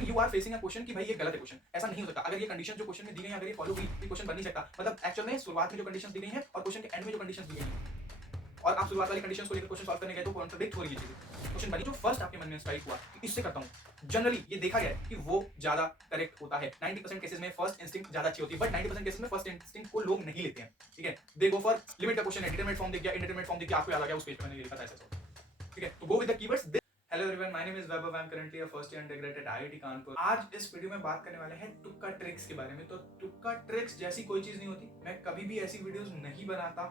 When you are facing a question कि भाई ये गलत है क्वेश्चन, ऐसा नहीं हो सकता। अगर ये कंडीशन जो क्वेश्चन में दी गई है अगर ये फॉलो हुई तो क्वेश्चन बन नहीं सकता। मतलब एक्चुअल में शुरुआत में जो कंडीशंस दी गई हैं और क्वेश्चन के एंड में जो कंडीशंस दी गई हैं और आप शुरुआत वाली कंडीशंस को लेकर क्वेश्चन सॉल्व करने गए तो कॉन्ट्रडिक्ट हो रही है चीजें। क्वेश्चन बनी जो फर्स्ट आपके मन में स्ट्राइक हुआ कि इससे करता हूं, जनरली ये देखा गया है कि वो ज्यादा करेक्ट होता है। 90% केसेस में फर्स्ट इंस्टिंक्ट ज्यादा अच्छी होती है, बट 90% केसेस में फर्स्ट इंस्टिंक्ट को लोग नहीं लेते हैं। ठीक है, दे गो फॉर लिमिट का क्वेश्चन है, डिटरमिनेट फॉर्म दिख गया, इंडिटरमिनेट फॉर्म दिख गया, आपको याद आ गया उस पेज पे मैंने ये लिखा था ऐसा। ठीक है, तो go with the keywords. Hello everyone, my name is Vaibhav, I am currently a first year undergrad eight IIT Kanpur. आज इस वीडियो में बात करने वाले हैं तुक्का ट्रिक्स के बारे में। तो तुक्का ट्रिक्स जैसी कोई चीज नहीं होती, मैं कभी भी ऐसी वीडियोस नहीं बनाता,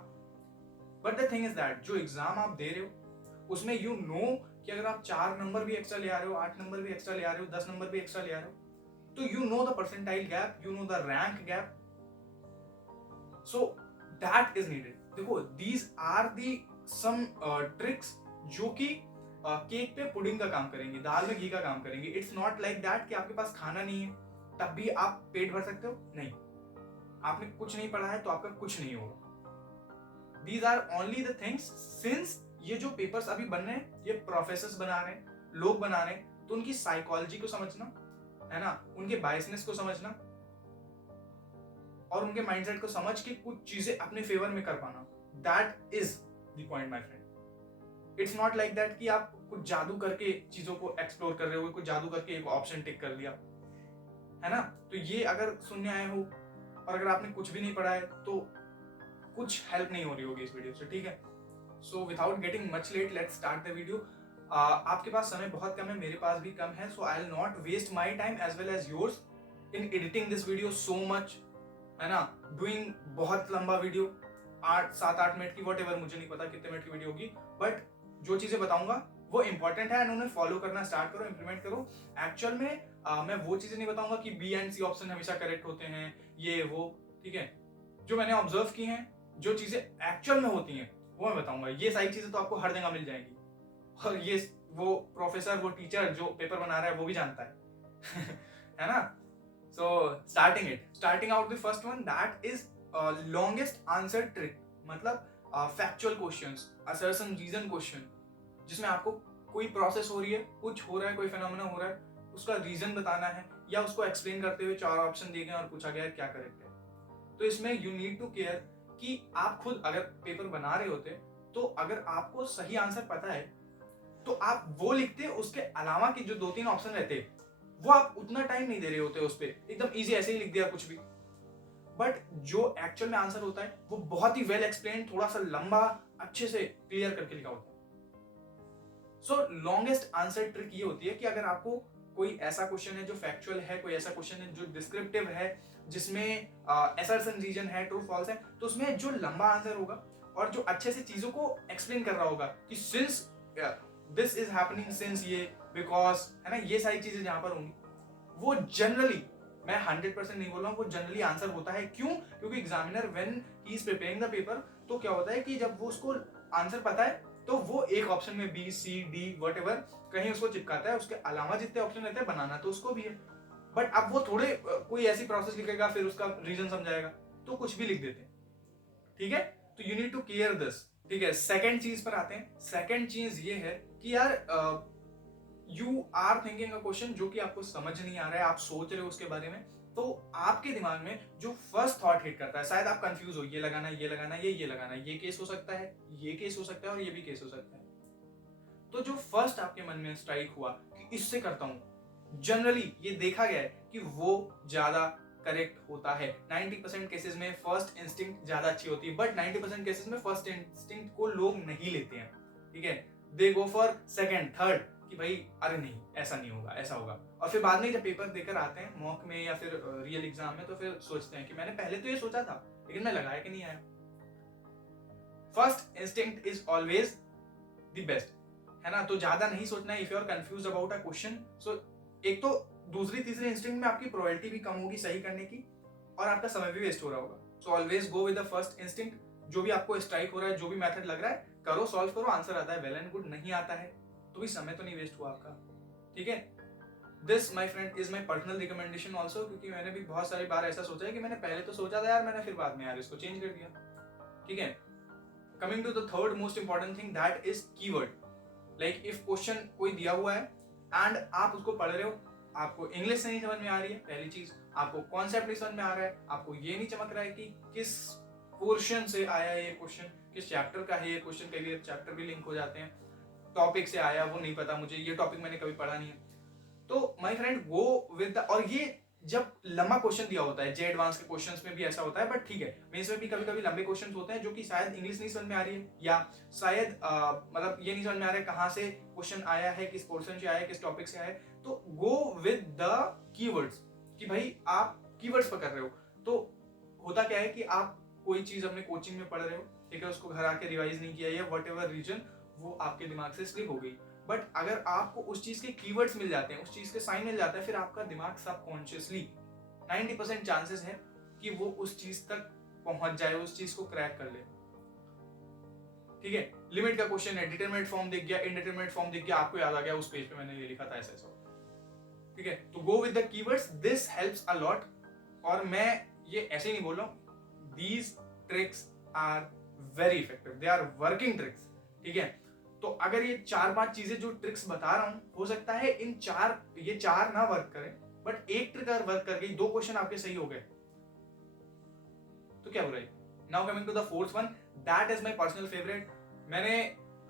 but the thing is that जो एग्जाम आप दे रहे हो उसमें यू नो कि अगर आप 4 नंबर भी एक्स्ट्रा ले आ रहे हो, 8 नंबर भी एक्स्ट्रा ले आ रहे हो, 10 नंबर भी एक्स्ट्रा ले आ रहे हो, तो you know the percentile gap, you know the rank gap, so that is needed. देखो, these are the some tricks जो कि केक पे पुडिंग का काम करेंगे, दाल में घी का काम करेंगे। इट्स नॉट लाइक दैट कि आपके पास खाना नहीं है तब भी आप पेट भर सकते हो, नहीं। आपने कुछ नहीं पढ़ा है तो आपका कुछ नहीं होगा। These are only the things, since ये जो पेपर्स अभी बन रहे हैं ये प्रोफेसर्स बना रहे हैं, लोग बना रहे हैं, तो उनकी साइकोलॉजी को समझना है ना, उनके बायसनेस को समझना और उनके माइंडसेट को समझ के कुछ चीजें अपने फेवर में कर पाना, that is the point my friend. It's not like that कि आप कुछ जादू करके चीजों को एक्सप्लोर कर रहे हो, कुछ जादू करके एक ऑप्शन टिक कर लिया, है ना। तो ये अगर सुनने आए हो और अगर आपने कुछ भी नहीं पढ़ा है तो कुछ हेल्प नहीं हो रही होगी इस वीडियो से, ठीक है। So without getting much late, let's start the video. आपके पास समय बहुत कम है, मेरे पास भी कम है, so I will not waste my time as well as yours in editing this video so much, है ना। डूइंग बहुत लंबा वीडियो, 7-8 मिनट की, वट एवर, मुझे नहीं पता कितने मिनट की वीडियो होगी, बट जो चीजें बताऊंगा वो इंपॉर्टेंट है एंड उन्हें फॉलो करना स्टार्ट करो, इंप्लीमेंट करो। एक्चुअल में मैं वो चीजें नहीं बताऊंगा कि बी एंड सी ऑप्शन हमेशा करेक्ट होते हैं, ये वो, ठीक है। जो मैंने ऑब्जर्व की हैं, जो चीजें एक्चुअल में होती हैं वो मैं बताऊंगा। ये सारी चीजें तो आपको हर जगह मिल जाएंगी और ये वो प्रोफेसर, वो टीचर जो पेपर बना रहा है वो भी जानता है है ना। So starting out the first one, that is longest answer trick. मतलब factual questions, assertion reason question, जिसमें आपको कोई प्रोसेस हो रही है, कुछ हो रहा है, कोई फिनोमेना हो रहा है, उसका रीजन बताना है या उसको एक्सप्लेन करते हुए 4 ऑप्शन दिए गए और पूछा गया है क्या करेक्ट है। तो इसमें यू नीड टू केयर कि आप खुद अगर पेपर बना रहे होते तो अगर आपको सही आंसर पता है तो आप वो लिखते, उसके अलावा की जो 2-3 ऑप्शन रहते वो आप उतना टाइम नहीं दे रहे होते उस पर, एकदम इजी ऐसे ही लिख दिया कुछ भी। बट जो एक्चुअल में आंसर होता है वो बहुत ही वेल एक्सप्लेन, थोड़ा सा लंबा, अच्छे से क्लियर करके लिखा होता है। सो लॉन्गेस्ट आंसर ट्रिक ये होती है कि अगर आपको कोई ऐसा क्वेश्चन है जो फैक्चुअल है, कोई ऐसा क्वेश्चन है जो डिस्क्रिप्टिव है, जिसमें असर्शन रीजन है, ट्रू फॉल्स है, तो उसमें जो लंबा आंसर होगा और जो अच्छे से चीजों को एक्सप्लेन कर रहा होगा कि since this is happening, since ये, बिकॉज, है ना, ये सारी चीजें जहां पर होंगी वो जनरली, मैं 100% नहीं बोल रहा हूँ, वो जनरली आंसर होता है। क्यों? क्योंकि examiner when he is preparing the paper, तो क्या होता है कि जब वो उसको आंसर पता है तो वो एक ऑप्शन में बी, सी, डी, वट कहीं उसको चिपकाता है, उसके अलावा जितने ऑप्शन रहते हैं बनाना तो उसको भी है, बट अब वो थोड़े कोई ऐसी प्रोसेस लिखेगा फिर उसका रीजन समझाएगा, तो कुछ भी लिख देते हैं, ठीक है। तो you need to clear this, ठीक है। सेकंड चीज पर आते हैं। सेकंड चीज ये है कि यार you are thinking a question जो कि आपको समझ नहीं आ रहा है, आप सोच रहे हो उसके बारे में, तो आपके दिमाग में जो फर्स्ट थॉट हिट करता है, शायद आप कंफ्यूज हो, ये लगाना, ये लगाना, ये लगाना, ये केस हो सकता है, ये केस हो सकता है और ये भी केस हो सकता है। तो जो फर्स्ट आपके मन में स्ट्राइक हुआ कि इससे करता हूं, जनरली ये देखा गया है कि वो ज्यादा करेक्ट होता है। 90% केसेस में फर्स्ट इंस्टिंक्ट ज्यादा अच्छी होती है, बट 90% केसेस में फर्स्ट इंस्टिंक्ट को लोग नहीं लेते हैं, ठीक है। दे गो फॉर सेकंड, थर्ड, कि भाई अरे नहीं, ऐसा नहीं होगा, ऐसा होगा, और फिर बाद में जब पेपर देकर आते हैं मॉक में या फिर रियल एग्जाम में, तो फिर सोचते हैं कि मैंने पहले तो ये सोचा था लेकिन मैं लगाया कि नहीं आया। First instinct is always the best, है ना। तो ज्यादा नहीं सोचना है। If you are confuse about a question, so एक तो दूसरी तीसरी इंस्टिंक्ट में आपकी प्रोबेबिलिटी भी कम होगी सही करने की और आपका समय भी वेस्ट हो रहा होगा। So always go with the first instinct. जो भी आपको स्ट्राइक हो रहा है, जो भी मेथड लग रहा है, करो, सॉल्व करो, आंसर आता है वेल एंड गुड, नहीं आता है तो भी समय तो नहीं वेस्ट हुआ आपका, ठीक है। This my friend is my personal recommendation also, क्योंकि मैंने भी बहुत सारी बार ऐसा सोचा है कि मैंने पहले तो सोचा था यार, मैंने फिर बाद में यार इसको चेंज कर दिया, ठीक है। Coming to the third most important thing, that is keyword. Like if question कोई दिया हुआ है एंड आप उसको पढ़ रहे हो आपको इंग्लिश नहीं समझ में आ रही है, पहली चीज आपको कॉन्सेप्ट नहीं समझ में आ रहा है, आपको ये नहीं चमक रहा है कि किस पोर्शन से आया ये क्वेश्चन, किस चैप्टर का है ये क्वेश्चन, कई बार चैप्टर भी लिंक हो जाते हैं, टॉपिक से आया वो नहीं पता मुझे, ये टॉपिक मैंने कभी पढ़ा नहीं है, तो my friend go with the, और ये जब लंबा क्वेश्चन दिया होता है, जे एडवांस के क्वेश्चंस में भी ऐसा होता है, बट ठीक है मेंस में भी कभी कभी लंबे क्वेश्चंस होते हैं जो कि शायद इंग्लिश नहीं समझ में आ रही है, या शायद मतलब ये नहीं समझ में आ रहा है कहाँ से क्वेश्चन आया है, किस पोर्शन से आया है, किस टॉपिक से आया है, तो गो विद द कीवर्ड्स, कि भाई आप कीवर्ड्स पकड़ रहे हो, तो होता क्या है कि आप कोई चीज अपने कोचिंग में पढ़ रहे हो, ठीक है, उसको घर आके रिवाइज नहीं किया, या वट एवर रीजन वो आपके दिमाग से स्लिप हो गई, बट अगर आपको उस चीज के कीवर्ड्स मिल जाते हैं, उस चीज के साइन मिल जाता है, फिर आपका दिमाग सबकॉन्शियसली 90% चांसेस है कि वो उस चीज तक पहुंच जाए, उस चीज को क्रैक कर ले, ठीक है। लिमिट का क्वेश्चन है, डिटरमिनेट फॉर्म दिख गया, इनडिटरमिनेट फॉर्म दिख गया, आपको याद आ गया उस पेज पे मैंने ये लिखा था ऐसा ऐसा, ठीक है, तो go with the keywords, this helps a lot. और मैं ये ऐसे ही नहीं बोल रहा हूं, these tricks are very effective, they are working tricks, ठीक है। तो अगर ये 4-5 चीजें जो ट्रिक्स बता रहा हूं, हो सकता है ये चार ना वर्क करें, बट एक ट्रिक अगर वर्क कर गई, 2 क्वेश्चन आपके सही हो गए, तो क्या हो रहा है। Now coming to the fourth one, that is my personal favourite. मैंने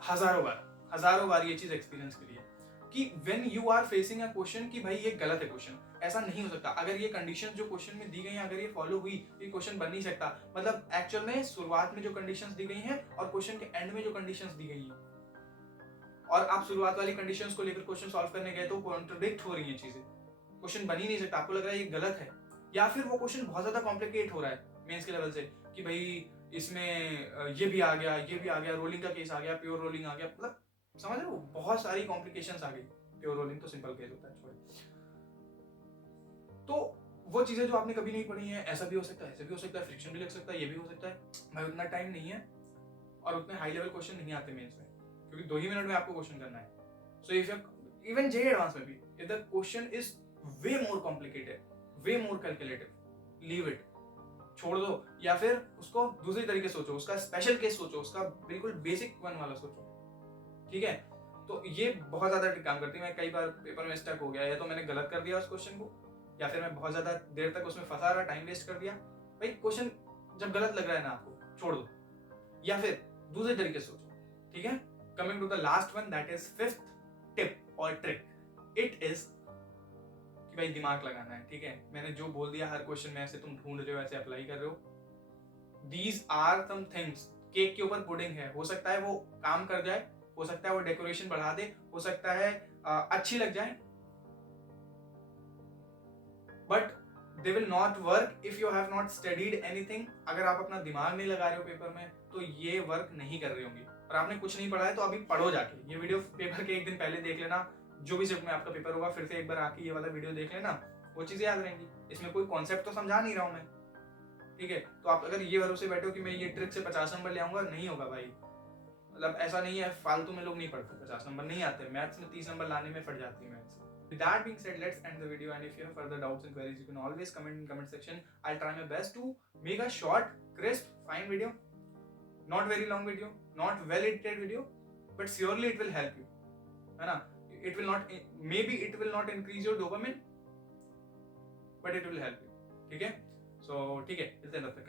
हजारों बार ये चीज एक्सपीरियंस करी है कि when you are facing a question कि भाई ये गलत है क्वेश्चन, ऐसा नहीं हो सकता, अगर ये कंडीशंस जो क्वेश्चन में दी गई हैं अगर ये फॉलो हुई तो ये क्वेश्चन बन नहीं सकता, मतलब एक्चुअल में शुरुआत में जो कंडीशंस दी गई हैं और क्वेश्चन के एंड में जो कंडीशंस दी गई हैं, और आप शुरुआत वाली कंडीशंस को लेकर क्वेश्चन सॉल्व करने गए तो कॉन्ट्रडिक्ट हो रही हैं चीजें, क्वेश्चन बन ही नहीं सकता, आपको लग रहा है ये गलत है, या फिर वो क्वेश्चन बहुत ज्यादा कॉम्प्लिकेट हो रहा है मेंस के लेवल से कि भाई इसमें ये भी आ गया, रोलिंग का केस आ गया, प्योर रोलिंग आ गया, मतलब समझ रहे हो, बहुत सारी कॉम्प्लिकेशंस आ गई, प्योर रोलिंग तो सिंपल केस होता है, छोड़िए। तो वो चीजें जो आपने कभी नहीं पढ़ी हैं, ऐसा भी हो सकता है, ऐसा भी हो सकता है, फ्रिक्शन भी लग सकता है, ये भी हो सकता है, भाई उतना टाइम नहीं है और उतने हाई लेवल क्वेश्चन नहीं आते मेंस में, क्योंकि 2 ही मिनट में आपको क्वेश्चन करना है। So if you even J advance में भी if the question is way more complicated, way more calculative, leave it, छोड़ दो, या फिर उसको दूसरी तरीके सोचो, उसका स्पेशल केस सोचो, उसका बिल्कुल बेसिक वन वाला सोचो, ठीक है। तो ये बहुत ज्यादा काम करती है। मैं कई बार पेपर में स्टक हो गया, या तो मैंने गलत कर दिया उस क्वेश्चन को, या फिर मैं बहुत ज्यादा देर तक उसमें फंसा रहा, टाइम वेस्ट कर दिया। भाई क्वेश्चन जब गलत लग रहा है ना आपको, छोड़ दो, या फिर दूसरे तरीके सोचो, ठीक है। Coming to the last one, that is fifth tip और ट्रिक, इट इज कि भाई दिमाग लगाना है, ठीक है। मैंने जो बोल दिया हर क्वेश्चन में ऐसे तुम ढूंढ रहे हो, ऐसे अप्लाई कर रहे हो, these are some things, cake के ऊपर पुडिंग है, हो सकता है वो काम कर जाए, हो सकता है वो डेकोरेशन बढ़ा दे, हो सकता है अच्छी लग जाए, but they will not work if you have not studied anything. अगर आप अपना दिमाग नहीं लगा रहे हो पेपर में, तो ये वर्क नहीं कर रही होंगी। और आपने कुछ नहीं पढ़ा है तो अभी पढ़ो जाके, ये वीडियो पेपर के एक दिन पहले देख लेना, जो भी शिफ्ट में आपका पेपर होगा, फिर से एक बार आके ये वाला वीडियो देख लेना, वो चीजें याद रहेंगी। इसमें कोई कॉन्सेप्ट तो समझा नहीं रहा हूं मैं, ठीक है। तो आप अगर ये भरोसे बैठो कि मैं ये ट्रिक से 50 नंबर ले आऊंगा, नहीं होगा भाई, मतलब ऐसा नहीं है, फालतू में लोग नहीं पढ़ते, 50 नंबर नहीं आते, मैथ्स में 30 नंबर लाने में फट जाती है maths. With that being said, let's end the video, and if you have further doubts and queries, you can always comment in comment section. I'll try my best to make a short, crisp, fine video, not very long video, not well edited video, but surely it will help you, है ना। It will not, maybe it will not increase your dopamine, but it will help you, ठीक है। So ठीक है, इतने तक